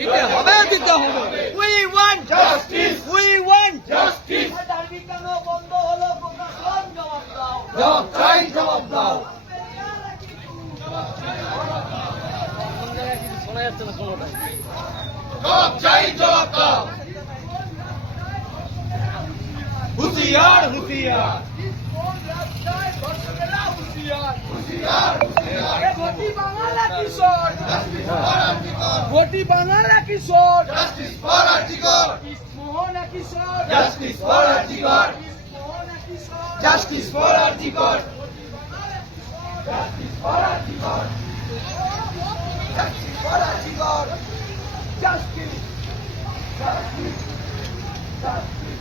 দিতে হবে। We want justice. We want justice. দাবি কেন বন্ধ হলো? প্রশাসন জবাব দাও। জবাব চাই, জবাব দাও। শোনা যাচ্ছে না কোনোটাই। জবাব চাই, জবাব দাও। হুঁশিয়ার, হুঁশিয়ার। ঘটি বাংলা কিশোর, ঘটি বাংলা কিশোর, Mohan Kishore, justice for RG Kar, justice for RG Kar, justice for RG Kar, justice for RG Kar, justice, justice, justice.